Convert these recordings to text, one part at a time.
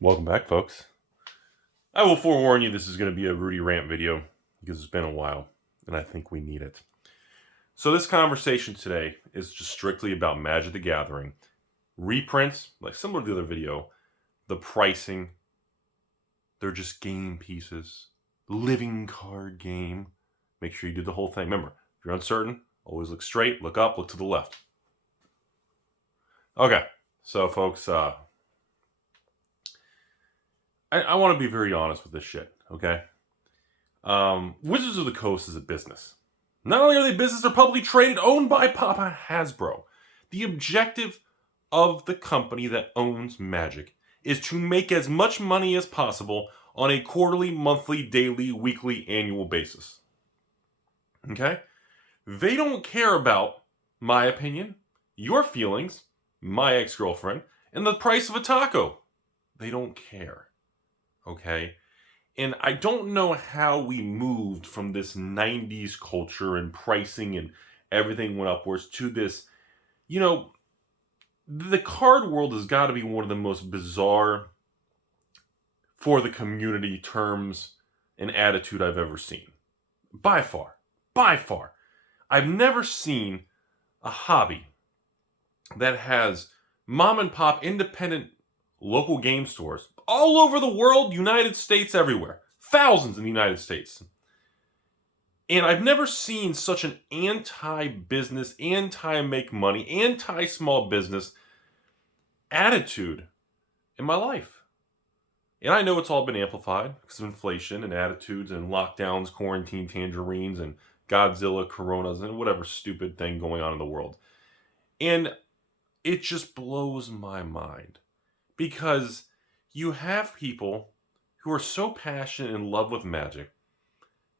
Welcome back, folks. I will forewarn you this is going to be a Rudy rant video because it's been a while and I think we need it. So this conversation today is just strictly about Magic the Gathering. Reprints, like similar to the other video, the pricing, they're just game pieces. Living card game. Make sure you do the whole thing. Remember, if you're uncertain, always look straight, look up, look to the left. Okay, so folks, I want to be very honest with this shit, okay? Wizards of the Coast is a business. Not only are they a business, they're publicly traded, owned by Papa Hasbro. The objective of the company that owns Magic is to make as much money as possible on a quarterly, monthly, daily, weekly, annual basis. Okay? They don't care about my opinion, your feelings, my ex-girlfriend, and the price of a taco. They don't care. Okay? And I don't know how we moved from this 90s culture and pricing and everything went upwards to this. You know, the card world has got to be one of the most bizarre for the community terms and attitude I've ever seen. By far. By far. I've never seen a hobby that has mom and pop independent local game stores all over the world, United States, everywhere. Thousands in the United States. And I've never seen such an anti-business, anti-make money, anti-small business attitude in my life. And I know it's all been amplified because of inflation and attitudes and lockdowns, quarantine tangerines, and Godzilla, coronas, and whatever stupid thing going on in the world. And it just blows my mind. Because you have people who are so passionate and in love with Magic,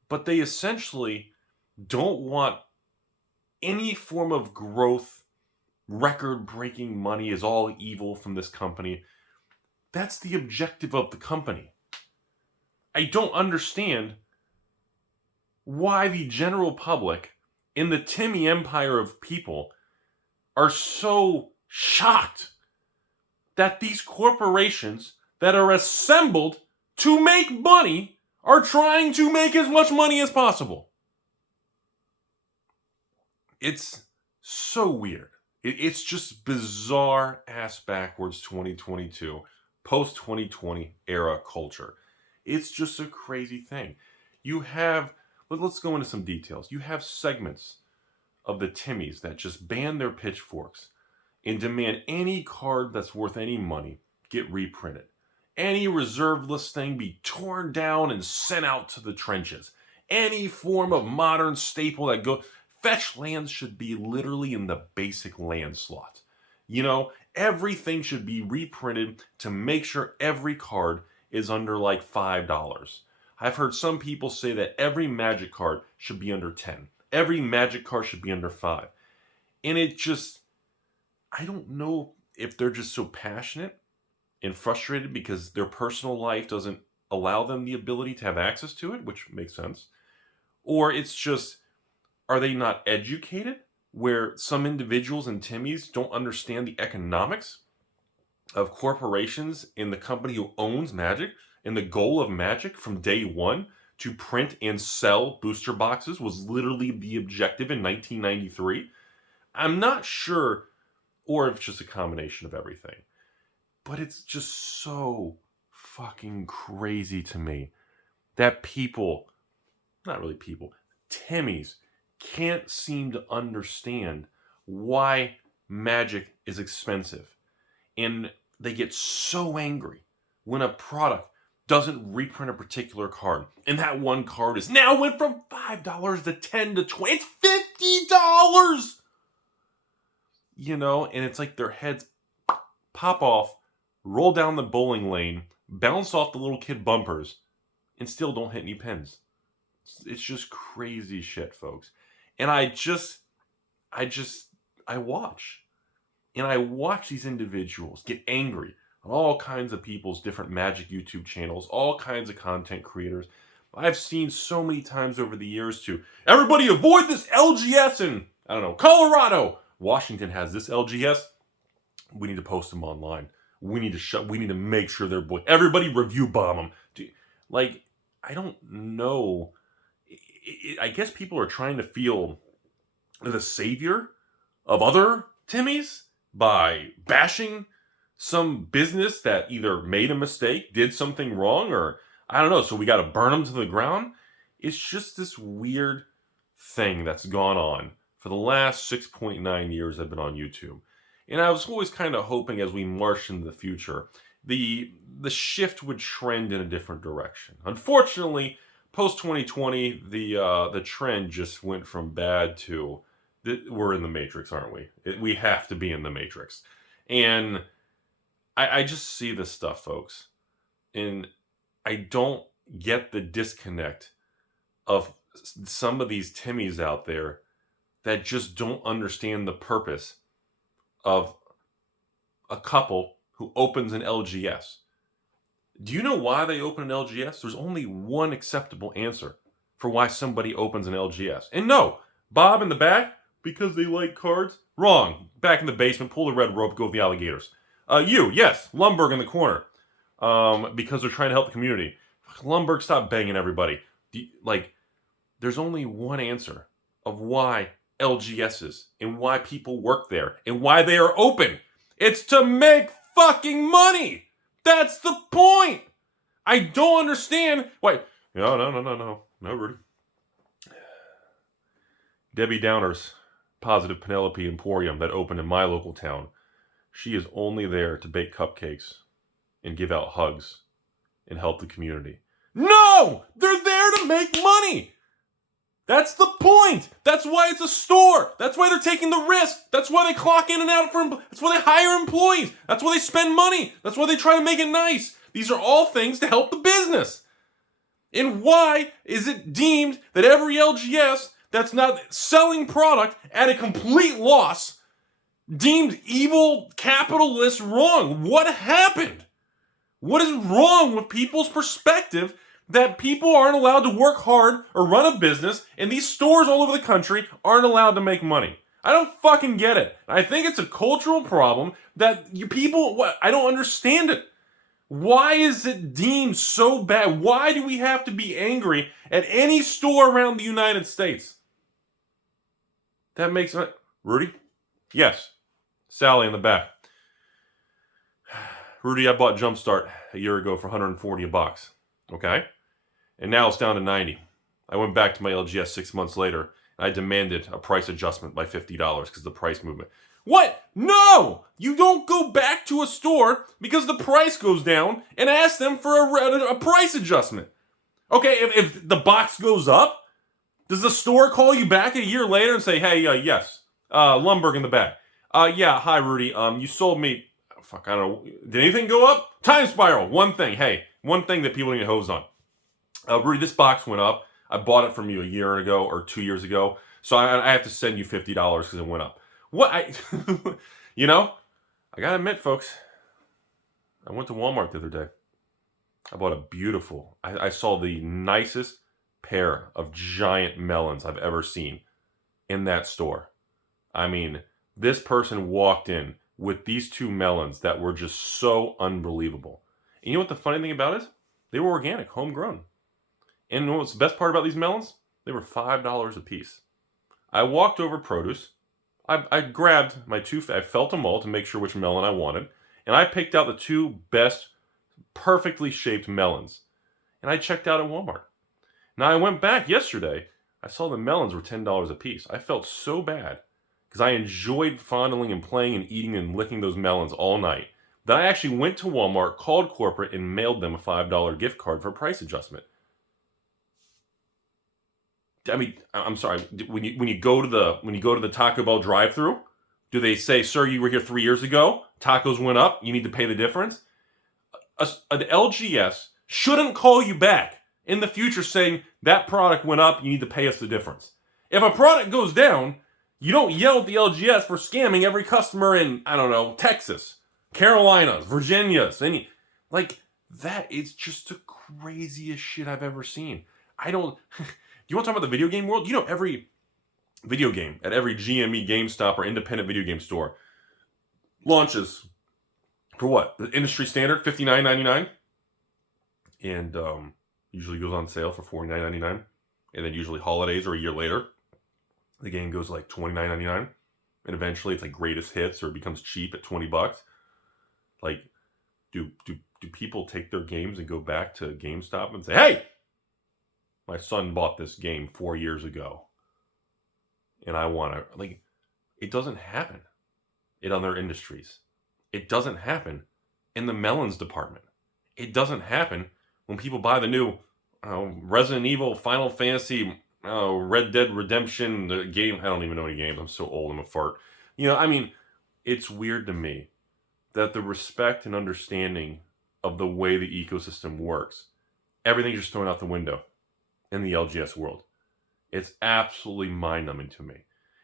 but they essentially don't want any form of growth, record-breaking money is all evil from this company. That's the objective of the company. I don't understand why the general public in the Timmy empire of people are so shocked that these corporations that are assembled to make money are trying to make as much money as possible. It's so weird. It's just bizarre ass backwards 2022, post 2020 era culture. It's just a crazy thing. You have, let's go into some details. You have segments of the Timmies that just ban their pitchforks and demand any card that's worth any money get reprinted. Any reserve list thing be torn down and sent out to the trenches. Any form of modern staple that go fetch lands should be literally in the basic land slot. You know, everything should be reprinted to make sure every card is under like $5. I've heard some people say that every Magic card should be under 10. Every Magic card should be under 5. And it just, I don't know if they're just so passionate and frustrated because their personal life doesn't allow them the ability to have access to it, which makes sense. Or it's just, are they not educated? Where some individuals and Timmies don't understand the economics of corporations and the company who owns Magic, and the goal of Magic from day one to print and sell booster boxes was literally the objective in 1993. I'm not sure, or if it's just a combination of everything. But it's just so fucking crazy to me that people, not really people, Timmies, can't seem to understand why Magic is expensive. And they get so angry when a product doesn't reprint a particular card. And that one card is now went from $5 to $10 to $20. It's $50! You know, and it's like their heads pop off, roll down the bowling lane, bounce off the little kid bumpers, and still don't hit any pins. It's just crazy shit, folks. And I watch. And I watch these individuals get angry on all kinds of people's different Magic YouTube channels, all kinds of content creators. I've seen so many times over the years to, everybody avoid this LGS in, I don't know, Colorado. Washington has this LGS. We need to post them online. We need to make sure they're everybody review bomb them. Like, I don't know. I guess people are trying to feel the savior of other Timmys by bashing some business that either made a mistake, did something wrong, or I don't know. So we got to burn them to the ground. It's just this weird thing that's gone on for the last 6.9 years I've been on YouTube. And I was always kind of hoping as we march into the future, the shift would trend in a different direction. Unfortunately, post 2020, the trend just went from bad to we're in the matrix, aren't we? We have to be in the matrix. And I just see this stuff, folks. And I don't get the disconnect of some of these Timmys out there that just don't understand the purpose of a couple who opens an LGS. Do you know why they open an LGS? There's only one acceptable answer for why somebody opens an LGS. And no, Bob in the back, because they like cards? Wrong. Back in the basement, pull the red rope, go with the alligators. Yes, Lumberg in the corner. Because they're trying to help the community. Lumberg, stop banging everybody. There's only one answer of why LGSs and why people work there and why they are open. It's to make fucking money. That's the point. I don't understand. Wait, no, Rudy. Debbie Downer's Positive Penelope Emporium that opened in my local town. She is only there to bake cupcakes and give out hugs and help the community. No! They're there to make money! That's the point! That's why it's a store! That's why they're taking the risk! That's why they clock in and out that's why they hire employees! That's why they spend money! That's why they try to make it nice! These are all things to help the business! And why is it deemed that every LGS that's not selling product at a complete loss deemed evil capitalist wrong? What happened? What is wrong with people's perspective that people aren't allowed to work hard or run a business and these stores all over the country aren't allowed to make money? I don't fucking get it. I think it's a cultural problem that I don't understand it. Why is it deemed so bad? Why do we have to be angry at any store around the United States? That makes sense. Rudy? Yes. Sally in the back. Rudy, I bought Jumpstart a year ago for $140 a box. Okay? And now it's down to $90. I went back to my LGS 6 months later, and I demanded a price adjustment by $50 because of the price movement. What? No! You don't go back to a store because the price goes down and ask them for a price adjustment. Okay, if the box goes up, does the store call you back a year later and say, hey, yes, Lumberg in the back. Yeah, hi, Rudy. You sold me, I don't know. Did anything go up? Time spiral. One thing. Hey, one thing that people need to hose on. Rudy, this box went up. I bought it from you a year ago or 2 years ago. So I have to send you $50 because it went up. What? I got to admit, folks, I went to Walmart the other day. I bought a beautiful, I saw the nicest pair of giant melons I've ever seen in that store. I mean, this person walked in with these two melons that were just so unbelievable. And you know what the funny thing about is? They were organic, homegrown. And you know what's the best part about these melons? They were $5 a piece. I walked over produce. I grabbed my I felt them all to make sure which melon I wanted. And I picked out the two best, perfectly shaped melons. And I checked out at Walmart. Now I went back yesterday. I saw the melons were $10 a piece. I felt so bad because I enjoyed fondling and playing and eating and licking those melons all night that I actually went to Walmart, called corporate, and mailed them a $5 gift card for a price adjustment. I mean, I'm sorry. When you go to the Taco Bell drive-thru, do they say, "Sir, you were here 3 years ago. Tacos went up. You need to pay the difference"? An LGS shouldn't call you back in the future saying that product went up. You need to pay us the difference. If a product goes down, you don't yell at the LGS for scamming every customer in, I don't know, Texas, Carolinas, Virginias, that. It's just the craziest shit I've ever seen. You want to talk about the video game world? You know, every video game at every GME, GameStop, or independent video game store launches For what? The industry standard, $59.99, and usually goes on sale for $49.99, and then usually holidays or a year later, the game goes like $29.99, and eventually it's like greatest hits or it becomes cheap at $20. Like, do people take their games and go back to GameStop and say, "Hey, my son bought this game 4 years ago, and I want to," like, it doesn't happen in other industries. It doesn't happen in the melons department. It doesn't happen when people buy the new Resident Evil, Final Fantasy, Red Dead Redemption, the game. I don't even know any games. I'm so old, I'm a fart. I mean, it's weird to me that the respect and understanding of the way the ecosystem works, everything's just thrown out the window in the LGS world. It's absolutely mind-numbing to me.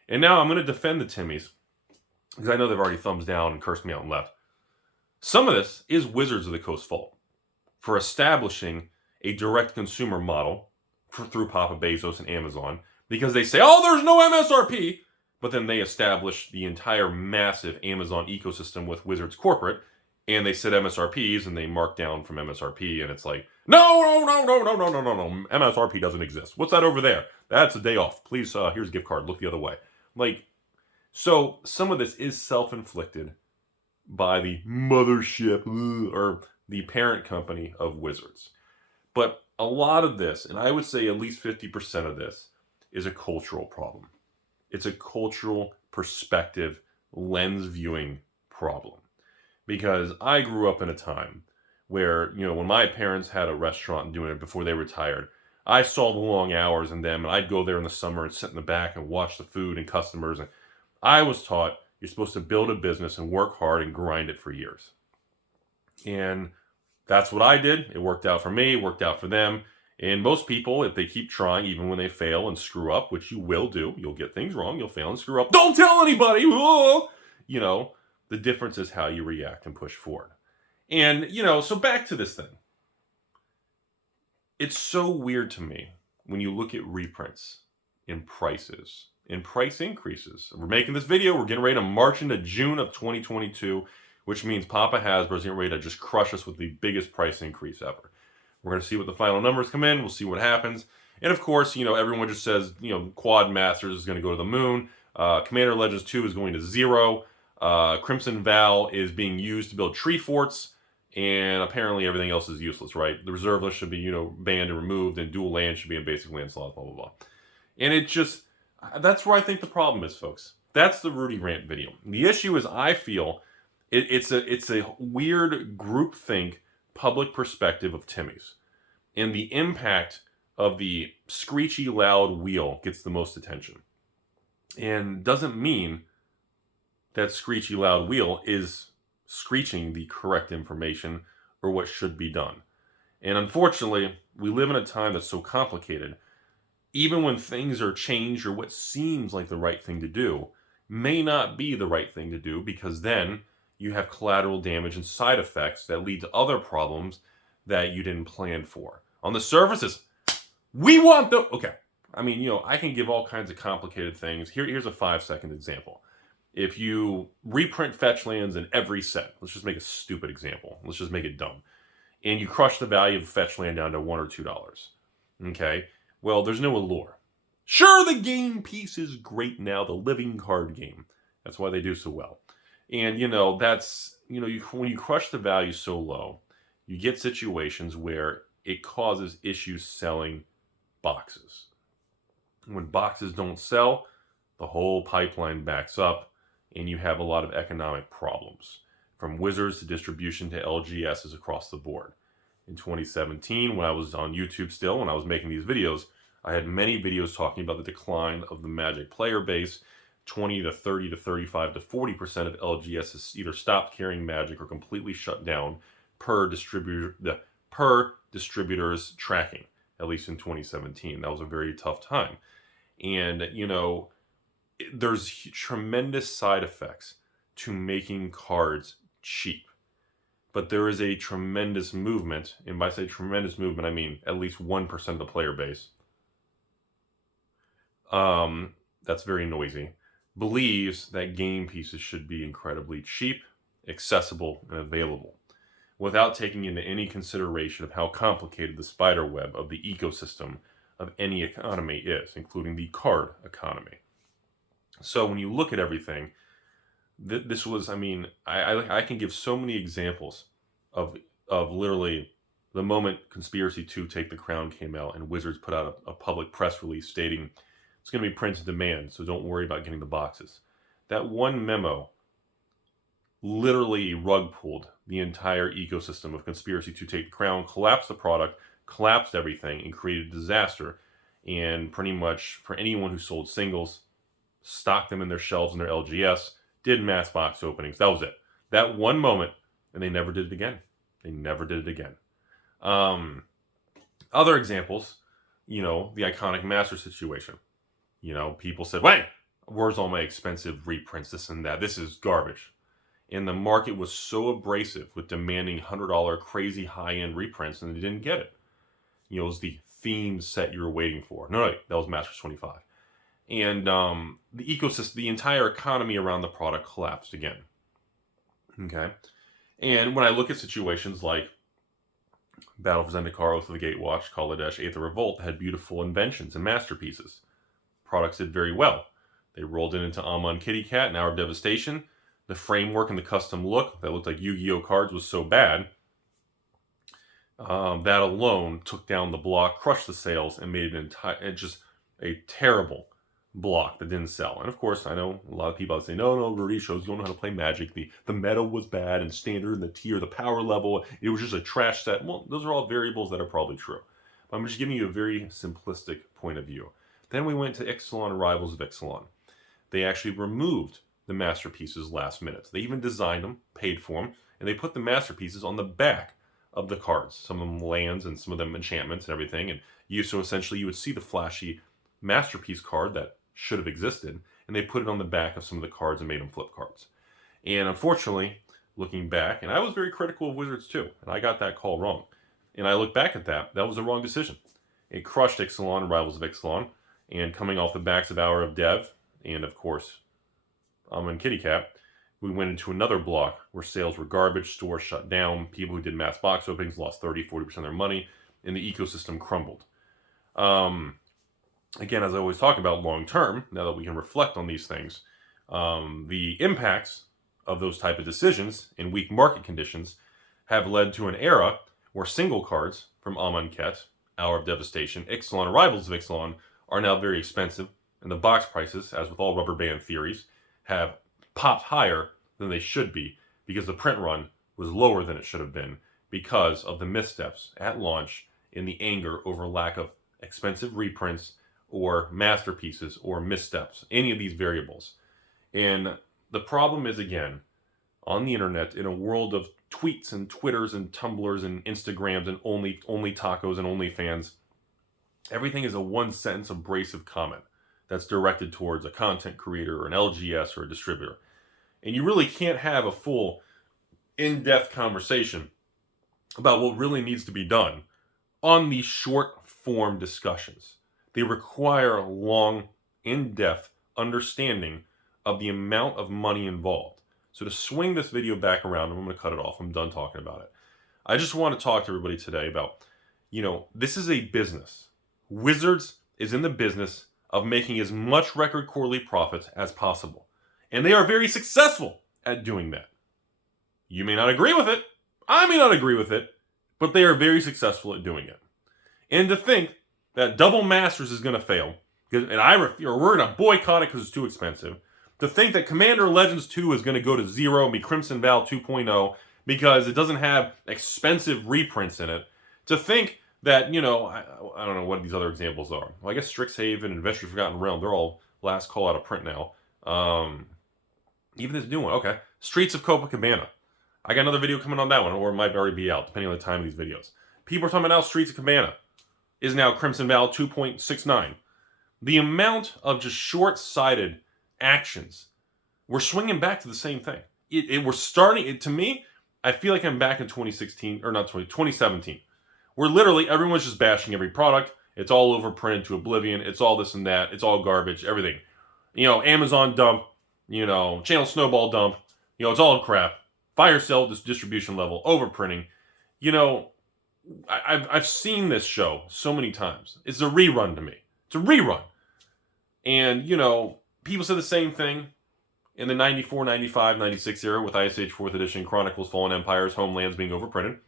And now I'm going to defend the Timmies, because I know they've already thumbs down and cursed me out and left. Some of this is Wizards of the Coast fault for establishing a direct consumer model through Papa Bezos and Amazon, because they say, "Oh, there's no MSRP," but then they establish the entire massive Amazon ecosystem with Wizards corporate, and they set MSRPs and they mark down from MSRP, and it's like, no, MSRP doesn't exist. What's that over there? That's a day off. Please, here's a gift card. Look the other way. Like, so some of this is self-inflicted by the mothership or the parent company of Wizards. But a lot of this, and I would say at least 50% of this, is a cultural problem. It's a cultural perspective, lens viewing problem. Because I grew up in a time where, when my parents had a restaurant and doing it before they retired, I saw the long hours in them, and I'd go there in the summer and sit in the back and watch the food and customers. And I was taught you're supposed to build a business and work hard and grind it for years. And that's what I did. It worked out for me, it worked out for them. And most people, if they keep trying, even when they fail and screw up, which you will do, you'll get things wrong, you'll fail and screw up. Don't tell anybody! Oh! The difference is how you react and push forward. And, so back to this thing. It's so weird to me when you look at reprints and prices and price increases. We're making this video, we're getting ready to march into June of 2022, which means Papa Hasbro's getting ready to just crush us with the biggest price increase ever. We're going to see what the final numbers come in, we'll see what happens. And of course, everyone just says, Quad Masters is going to go to the moon, Commander Legends 2 is going to 0, Crimson Val is being used to build tree forts, and apparently everything else is useless, right? The reserve list should be, banned and removed, and dual land should be in basic land slots, blah, blah, blah. And it just, that's where I think the problem is, folks. That's the Rudy rant video. The issue is, I feel, it's a weird groupthink public perspective of Timmy's. And the impact of the screechy loud wheel gets the most attention. And doesn't mean that screechy loud wheel is screeching the correct information or what should be done. And unfortunately, we live in a time that's so complicated. Even when things are changed or what seems like the right thing to do may not be the right thing to do, because then you have collateral damage and side effects that lead to other problems that you didn't plan for. On the surface, we want the... Okay, I mean, I can give all kinds of complicated things. Here's a 5-second example. If you reprint fetch lands in every set, let's just make a stupid example. Let's just make it dumb. And you crush the value of fetch land down to $1 or $2. Okay? Well, there's no allure. Sure, the game piece is great now, the living card game. That's why they do so well. And, that's, when you crush the value so low, you get situations where it causes issues selling boxes. When boxes don't sell, the whole pipeline backs up, and you have a lot of economic problems, from Wizards to distribution to LGSs across the board. In 2017, when I was on YouTube still, when I was making these videos, I had many videos talking about the decline of the Magic player base. 20 to 30 to 35 to 40% of LGSs either stopped carrying Magic or completely shut down per distributor's tracking, at least in 2017. That was a very tough time. And, there's tremendous side effects to making cards cheap. But there is a tremendous movement, and by say tremendous movement, I mean at least 1% of the player base. That's very noisy. Believes that game pieces should be incredibly cheap accessible, and available, without taking into any consideration of how complicated the spider web of the ecosystem of any economy is, including the card economy. So when you look at everything, this was, I mean, I can give so many examples of literally the moment Conspiracy 2 Take the Crown came out and Wizards put out a public press release stating it's going to be print to demand, so don't worry about getting the boxes. That one memo literally rug pulled the entire ecosystem of Conspiracy 2 Take the Crown, collapsed the product, collapsed everything, and created a disaster. And pretty much for anyone who sold singles, stocked them in their shelves in their LGS, did mass box openings. That was it. That one moment, and they never did it again. They never did it again. Other examples, the iconic Master situation. People said, wait, where's all my expensive reprints, this and that? This is garbage. And the market was so abrasive with demanding $100 crazy high-end reprints, and they didn't get it. It was the theme set you were waiting for. No, that was Masters 25. And the ecosystem, the entire economy around the product collapsed again. Okay? And when I look at situations like Battle for Zendikar, Oath of the Gatewatch, Kaladesh, Aether Revolt, had beautiful inventions and masterpieces. Products did very well. They rolled into Amon Kitty Cat and Hour of Devastation. The framework and the custom look that looked like Yu-Gi-Oh cards was so bad. That alone took down the block, crushed the sales, and made it just a terrible block that didn't sell. And of course, I know a lot of people that say, no, Rudy shows you don't know how to play Magic. The meta was bad, and standard, and the tier, the power level, it was just a trash set. Well, those are all variables that are probably true. But I'm just giving you a very simplistic point of view. Then we went to Ixalan and Rivals of Ixalan. They actually removed the masterpieces last minute. They even designed them, paid for them, and they put the masterpieces on the back of the cards. Some of them lands and some of them enchantments and everything. And so essentially you would see the flashy masterpiece card that should have existed, and they put it on the back of some of the cards and made them flip cards. And unfortunately, looking back, and I was very critical of Wizards too, and I got that call wrong. And I look back at that was the wrong decision. It crushed Ixalan and Rivals of Ixalan, and coming off the backs of Hour of Dev, and of course, and Kitty Cat, we went into another block where sales were garbage, stores shut down, people who did mass box openings lost 30-40% of their money, and the ecosystem crumbled. Again, as I always talk about long term, now that we can reflect on these things, the impacts of those type of decisions in weak market conditions have led to an era where single cards from Amonkhet, Hour of Devastation, Ixalan, and Rivals of Ixalan are now very expensive, and the box prices, as with all rubber band theories, have popped higher than they should be because the print run was lower than it should have been because of the missteps at launch in the anger over lack of expensive reprints or masterpieces or missteps, any of these variables. And the problem is, again, on the internet, in a world of tweets and Twitters and Tumblrs and Instagrams and only tacos and OnlyFans, everything is a one-sentence abrasive comment that's directed towards a content creator or an LGS or a distributor. And you really can't have a full, in-depth conversation about what really needs to be done on these short-form discussions. They require a long, in-depth understanding of the amount of money involved. So to swing this video back around, I'm going to cut it off. I'm done talking about it. I just want to talk to everybody today about, this is a business. Wizards is in the business of making as much record quarterly profits as possible. And they are very successful at doing that. You may not agree with it. I may not agree with it. But they are very successful at doing it. And to think that Double Masters is going to fail, we're going to boycott it because it's too expensive. To think that Commander Legends 2 is going to go to zero and be Crimson Val 2.0 because it doesn't have expensive reprints in it. To think that, I don't know what these other examples are. Well, I guess Strixhaven and Adventure Forgotten Realm, they're all last call out of print now. Even this new one, okay. Streets of Copacabana. I got another video coming on that one, or it might already be out, depending on the time of these videos. People are talking about now Streets of Cabana is now Crimson Val 2.69. The amount of just short-sighted actions, we're swinging back to the same thing. We're starting, to me, I feel like I'm back in 2017. Where literally everyone's just bashing every product. It's all overprinted to oblivion. It's all this and that. It's all garbage, everything. Amazon dump, channel snowball dump. It's all crap. fire sale distribution level, overprinting. You know, I've seen this show so many times. It's a rerun to me. It's a rerun. And, you know, people said the same thing in the 94, 95, 96 era with Ice Age 4th Edition, Chronicles, Fallen Empires, Homelands being overprinted.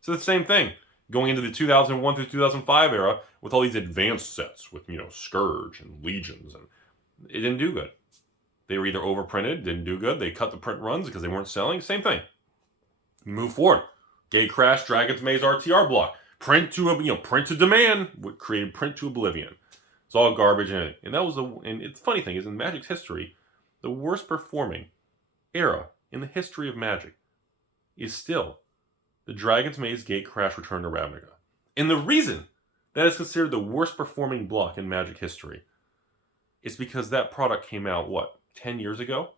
So the same thing going into the 2001 through 2005 era with all these advanced sets with, you know, Scourge and Legions. And it didn't do good. They were either overprinted, didn't do good. They cut the print runs because they weren't selling. Same thing. Move forward. Gate Crash, Dragon's Maze RTR block. Print to demand. What created print to oblivion. It's all garbage in it. And that was and it's the funny thing is in Magic's history, the worst performing era in the history of Magic is still the Dragon's Maze Gate Crash Return to Ravnica. And the reason that is considered the worst performing block in Magic history is because that product came out, 10 years ago?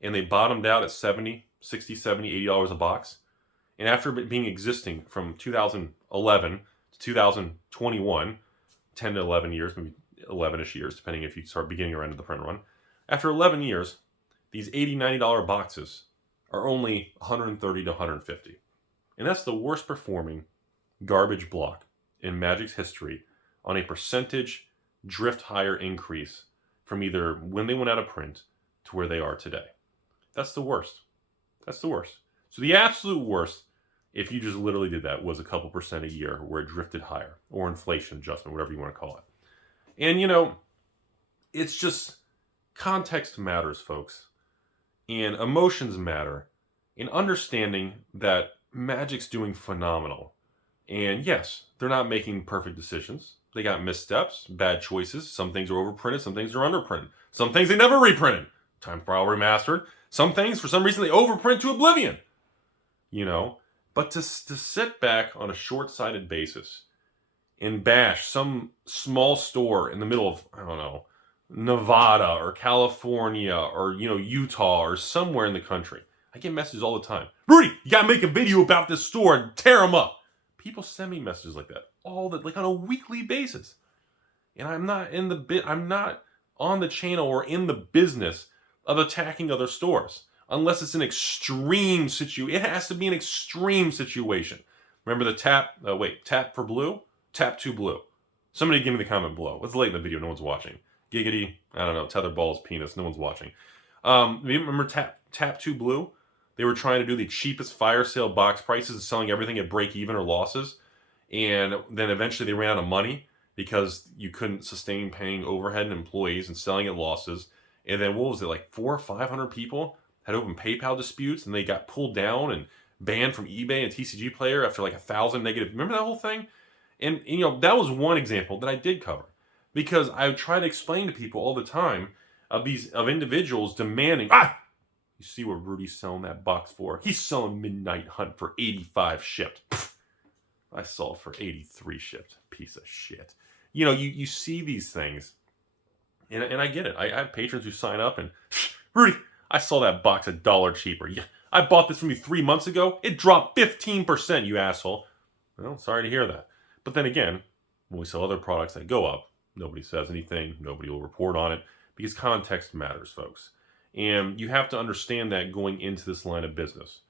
And they bottomed out at $70, $60, $70, $80 a box. And after it being existing from 2011 to 2021, 10 to 11 years, maybe 11-ish years, depending if you start beginning or end of the print run. After 11 years, these $80, $90 boxes are only $130 to $150. And that's the worst performing garbage block in Magic's history on a percentage drift higher increase from either when they went out of print to where they are today. That's the worst. That's the worst. So the absolute worst, if you just literally did that, was a couple percent a year where it drifted higher, or inflation adjustment, whatever you want to call it. And, you know, it's just context matters, folks. And emotions matter. And understanding that Magic's doing phenomenal. And yes, they're not making perfect decisions. They got missteps, bad choices. Some things are overprinted, some things are underprinted. Some things they never reprinted. Time File Remastered. Some things, for some reason, they overprint to oblivion. You know? But to sit back on a short-sighted basis and bash some small store in the middle of, I don't know, Nevada or California or, you know, Utah or somewhere in the country. I get messages all the time. Rudy, you gotta make a video about this store and tear them up. People send me messages like that like on a weekly basis. And I'm not I'm not on the channel or in the business of attacking other stores. Unless it's an extreme situation. It has to be an extreme situation. Remember the tap for blue? Tap to blue. Somebody give me the comment below. It's late in the video, no one's watching. Giggity, I don't know, tetherball's penis, no one's watching. Remember tap to blue? They were trying to do the cheapest fire sale box prices, selling everything at break even or losses. And then eventually they ran out of money because you couldn't sustain paying overhead and employees and selling at losses. And then what was it, like 400 or 500 people had open PayPal disputes, and they got pulled down and banned from eBay and TCG Player after like 1,000 negative. Remember that whole thing? And you know, that was one example that I did cover, because I try to explain to people all the time of individuals demanding, you see what Rudy's selling that box for? He's selling Midnight Hunt for 85 shipped. Pfft, I saw it for 83 shipped. Piece of shit. You know, you see these things, and I get it. I have patrons who sign up and, Rudy, I saw that box $1 cheaper. Yeah, I bought this from you 3 months ago. It dropped 15%, you asshole. Well, sorry to hear that. But then again, when we sell other products that go up, nobody says anything. Nobody will report on it because context matters, folks. And you have to understand that going into this line of business.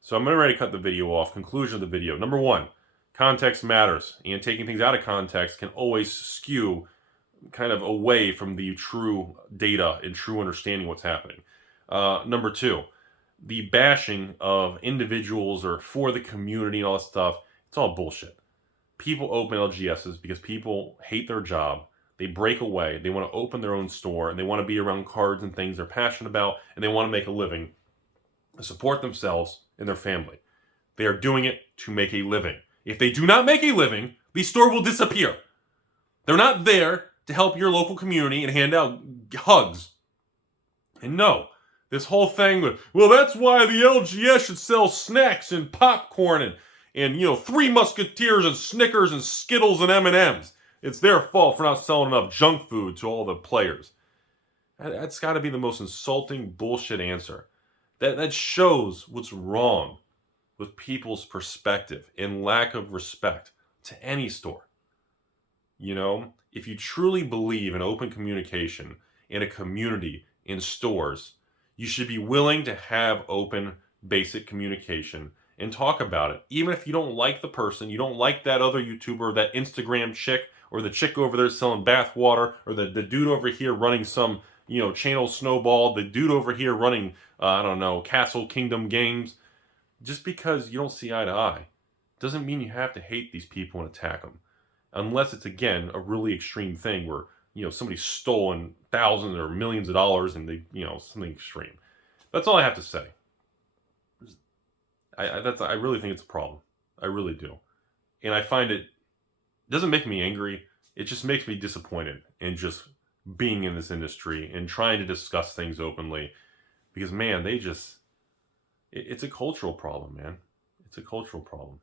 So I'm ready to cut the video off. Conclusion of the video. Number one, context matters. And taking things out of context can always skew kind of away from the true data and true understanding what's happening. Number two, the bashing of individuals or for the community and all that stuff, it's all bullshit. People open LGSs because people hate their job. They break away. They want to open their own store, and they want to be around cards and things they're passionate about, and they want to make a living to support themselves and their family. They are doing it to make a living. If they do not make a living, the store will disappear. They're not there to help your local community and hand out hugs. And no, this whole thing with, well, that's why the LGS should sell snacks and popcorn and you know, Three Musketeers and Snickers and Skittles and M&Ms. It's their fault for not selling enough junk food to all the players. That's got to be the most insulting bullshit answer. That shows what's wrong with people's perspective and lack of respect to any store. You know, if you truly believe in open communication in a community, in stores, you should be willing to have open basic communication and talk about it. Even if you don't like the person, you don't like that other YouTuber, that Instagram chick, or the chick over there selling bath water, or the dude over here running some, channel Snowball, the dude over here running, I don't know, Castle Kingdom Games. Just because you don't see eye to eye doesn't mean you have to hate these people and attack them. Unless it's, again, a really extreme thing where, somebody's stolen thousands or millions of dollars and they, something extreme. That's all I have to say. I really think it's a problem. I really do. And I find it doesn't make me angry. It just makes me disappointed in just being in this industry and trying to discuss things openly. Because, man, it's a cultural problem, man. It's a cultural problem.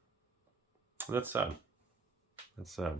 That's sad. That's sad.